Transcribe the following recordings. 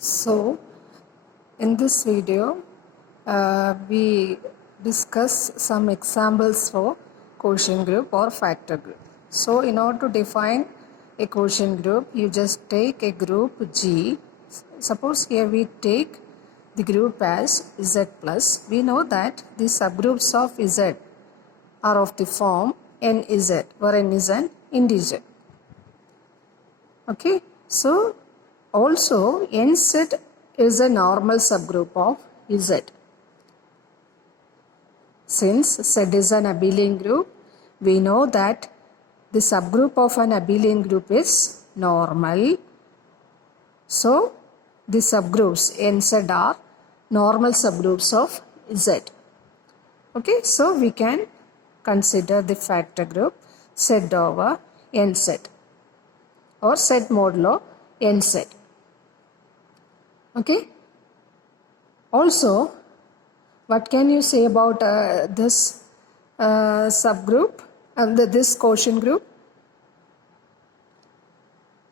So, in this video, we discuss some examples for quotient group or factor group. So, in order to define a quotient group, you just take a group G. Suppose here we take the group as Z plus. We know that the subgroups of Z are of the form NZ, where N is an integer. Okay, so also NZ is a normal subgroup of Z. Since Z is an abelian group, we know that the subgroup of an abelian group is normal. So the subgroups NZ are normal subgroups of Z. Okay, so we can consider the factor group Z over NZ or Z modulo NZ. Okay. Also, what can you say about this subgroup and this quotient group?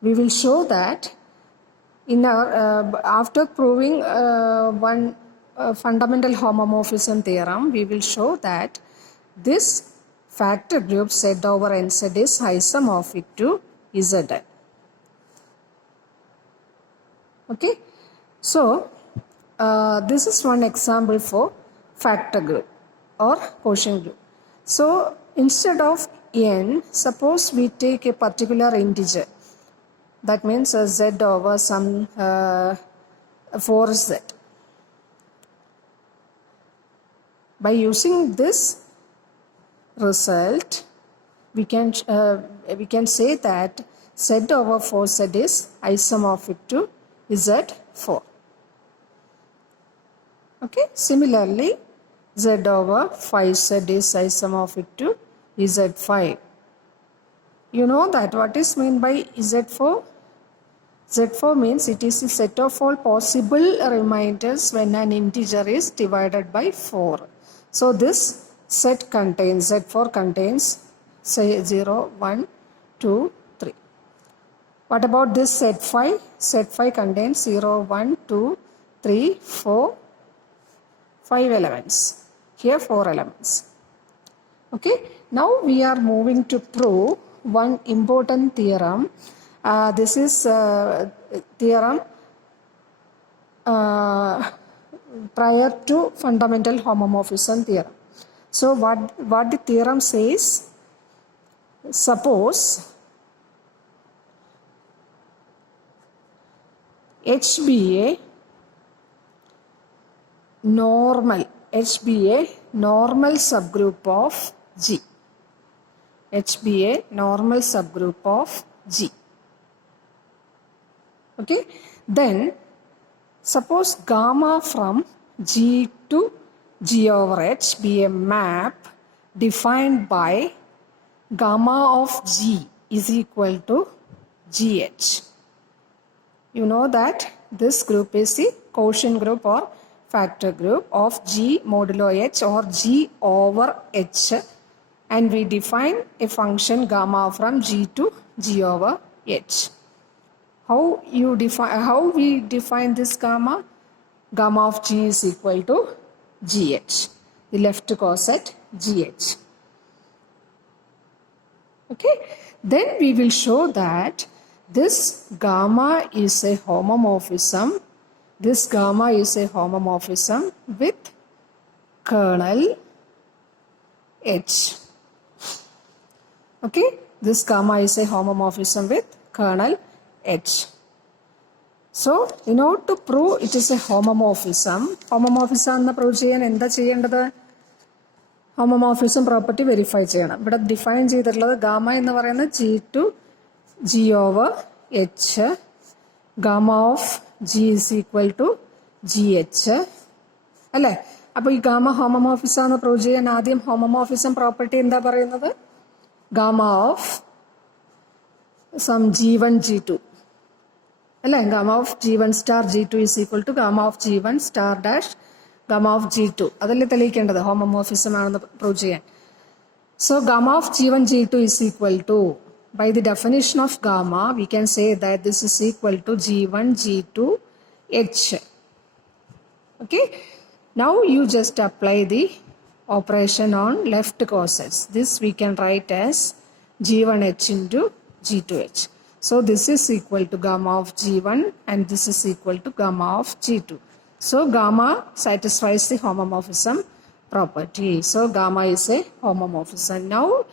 We will show that in our after proving one fundamental homomorphism theorem, we will show that this factor group Z over NZ is isomorphic to Zn. Okay. So, this is one example for factor group or quotient group. So, instead of n, suppose we take a particular integer. That means z over some 4z. By using this result, we can say that z over 4z is isomorphic to Z4. Okay, similarly, Z over 5Z is isomorphic to Z5. You know that what is meant by Z4? Z4 means it is a set of all possible remainders when an integer is divided by 4. So this set contains, Z4 contains say 0, 1, 2, 3. What about this set 5? Set 5 contains 0, 1, 2, 3, 4, 5 elements. Here 4 elements. Okay. Now we are moving to prove one important theorem. This is theorem prior to fundamental homomorphism theorem. So what the theorem says, suppose H be a normal subgroup of G. H be a normal subgroup of G. Okay. Then suppose gamma from G to G over H be a map defined by gamma of G is equal to GH. You know that this group is the quotient group or factor group of G modulo H or G over H, and we define a function gamma from G to G over H. How we define this gamma? Gamma of G is equal to GH. The left coset GH. Okay. Then we will show that this gamma is a homomorphism. This gamma is a homomorphism with kernel H. Okay, this gamma is a homomorphism with kernel H. So, in order to prove it is a homomorphism എന്ന് prove ചെയ്യാൻ എന്താ ചെയ്യേണ്ടത്? Homomorphism property verify ചെയ്യണം. ഇവിടെ define ചെയ്തിട്ടുള്ളത് gamma എന്ന് പറയുന്നത് G to G over H, gamma of G is equal to GH. അല്ലേ? അപ്പോൾ ഈ gamma homomorphism എന്ന് prove ചെയ്യാൻ ആദ്യം homomorphism property എന്താ പറയുന്നത്? Gamma of some G1 G2. അല്ലേ? Gamma of G1 star G2 is equal to gamma of G1 star dash gamma of G2. അതല്ലേ തെളിയിക്കേണ്ടത് homomorphism ആണെന്ന് prove ചെയ്യാൻ. So gamma of G1 G2 is equal to, by the definition of gamma, we can say that this is equal to G1 G2 H. Okay. Now you just apply the operation on left cosets. This we can write as G1H into G2H. So this is equal to gamma of G1 and this is equal to gamma of G2. So gamma satisfies the homomorphism property. So gamma is a homomorphism. Now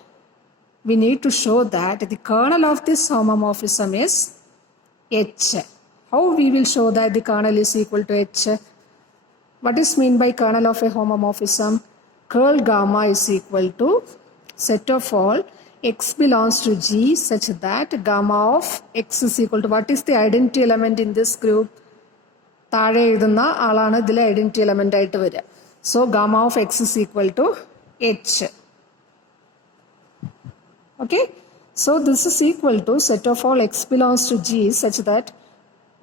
we need to show that the kernel of this homomorphism is H. How we will show that the kernel is equal to H? What is meant by kernel of a homomorphism? Curl gamma is equal to set of all x belongs to G such that gamma of x is equal to, what is the identity element in this group? താഴെ എഴുതുന്ന ആളാണ് ഇതിലെ identity element ആയിട്ട് വരിക. So gamma of x is equal to H. Okay, so this is equal to set of all x belongs to G such that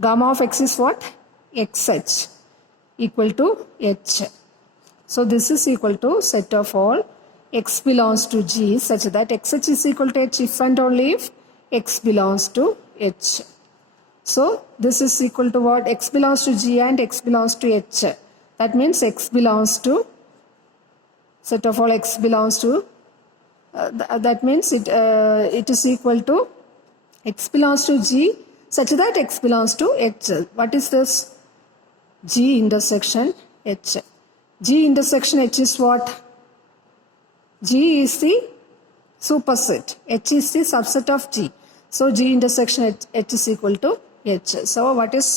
gamma of x is what? Xh equal to H. So this is equal to set of all x belongs to G such that Xh is equal to H if and only if x belongs to H. So this is equal to what? X belongs to G and x belongs to H. That means x belongs to, set of all x belongs to, that means it is equal to x belongs to G such that x belongs to H. What is this? G intersection H. G intersection H is what? G is the superset. H is the subset of G. So G intersection H is equal to H. So what is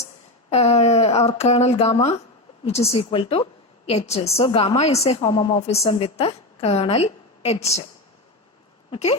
our kernel gamma, which is equal to H. So gamma is a homomorphism with the kernel H. Okay.